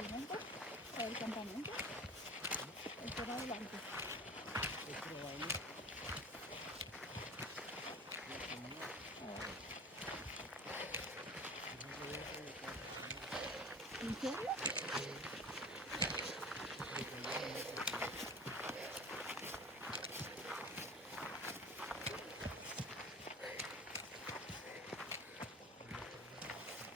alimento o del campamento. Es probable antes. Es probable.